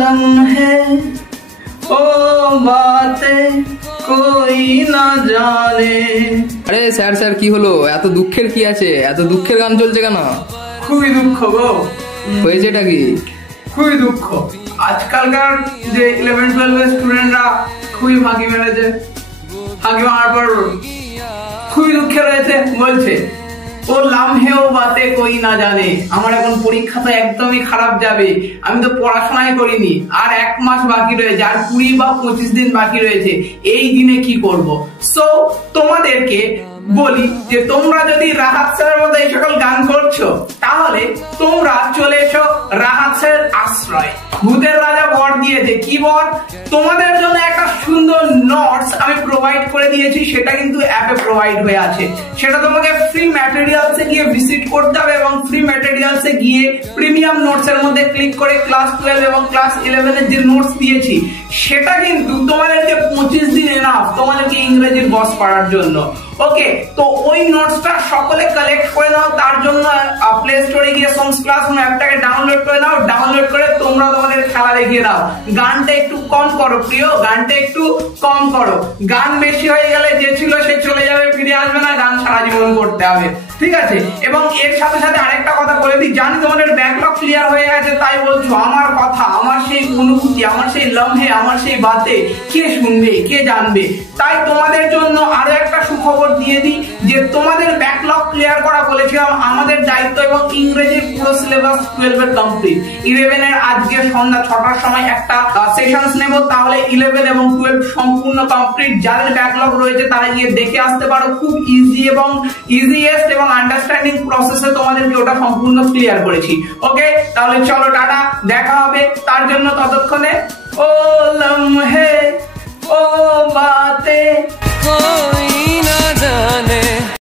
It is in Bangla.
लम्हे ओ बातें कोई ना जाने। আরে স্যার স্যার কি হলো? এত দুঃখের কি আছে? এত দুঃখের গান চলছে কেন? খুবই দুঃখ গো। হয়েছেটা কি? খুবই দুঃখ। আজকালকার যে 11-12 এর স্টুডেন্টরা খুবই ফাঁকি মেরেছে। ফাঁকি মারার পর খুবই দুঃখে রয়েছে। বলছে ও লামহে ও বাতে কই না জানে। আমার এখন পরীক্ষা তো একদমই খারাপ যাবে, আমি তো পড়াশোনাই করিনি, আর 1 মাস বাকি রয়েছে, আর 20 বা 25 দিন বাকি রয়েছে, এই দিনে কি করব? সো তোমাদেরকে বলি যে তোমরা যদি রাহাত স্যারের মতো এই সকল গান করছো, তাহলে তোমরা চলে এসো রাহাত স্যারের আশ্রয়। ভূতের রাজা বর দিয়েছে। কি বর? তোমাদের জন্য একটা সুন্দর নোটস আমি প্রোভাইড করে দিয়েছি, সেটা কিন্তু অ্যাপে প্রোভাইড হয়ে আছে। সেটা তোমাকে ফ্রি ম্যাটেরিয়ালসে গিয়ে ভিজিট করতে হবে এবং ফ্রি ম্যাটেরিয়ালসে গিয়ে প্রিমিয়াম নোটস এর মধ্যে ক্লিক করে ক্লাস 12 এবং ক্লাস 11 এর যে নোটস দিয়েছি, সেটা কিন্তু তোমাদেরকে 25 দিন এনাফ তোমাদেরকে ইংরেজির বস পড়ার জন্য। ওকে, তো ওই নোটসটা সকলে কালেক্ট করে নাও। তার জন্য প্লে স্টোরে গিয়ে সোমস ক্লাসরুম অ্যাপটাকে ডাউনলোড করে নাও। ডাউনলোড করে তোমরা তোমাদের খেলা দেখিয়ে দাও। গানটা একটু কম করো প্রিয়, গানটা একটু কম করো। গান বেশি হয়ে গেলে যে ছিল সে চলে যাবে, ফিরে আসবে না। গান সারা জীবন করতে হবে, ঠিক আছে? এবং এর সাথে সাথে আরেকটা কথা বলে দিই, জানি তোমাদের ব্যাকলগ ক্লিয়ার হয়ে গেছে তাই বলছো। আমার কথা, আমার সেই অনুভূতি, আমার সেই লম্হে, আমার সেই বাতে কে শুনবে, কে জানবে? তাই তোমাদের জন্য আরো একটা সুখবর দিয়ে দিই যে তোমাদের ব্যাকলগ ক্লিয়ার করা বলেছিলাম আমাদের দায়িত্ব, এবং ইংরেজির পুরো সিলেবাস 12 এর কমপ্লিট। 11 এর আজকে সন্ধ্যা 6টার সময় একটা সেশনস নেব, তাহলে 11 এবং 12 সম্পূর্ণ কমপ্লিট। যাদের ব্যাকলগ রয়েছে তারা গিয়ে দেখে আসতে পারো। খুব ইজি এবং ইজিয়েস্ট এবং আন্ডারস্ট্যান্ডিং প্রসেসে তোমাদেরকে ওটা সম্পূর্ণ ক্লিয়ার করেছি। ওকে, তাহলে চলো টাটা, দেখা হবে। তার জন্য ততক্ষণে ও লম্হে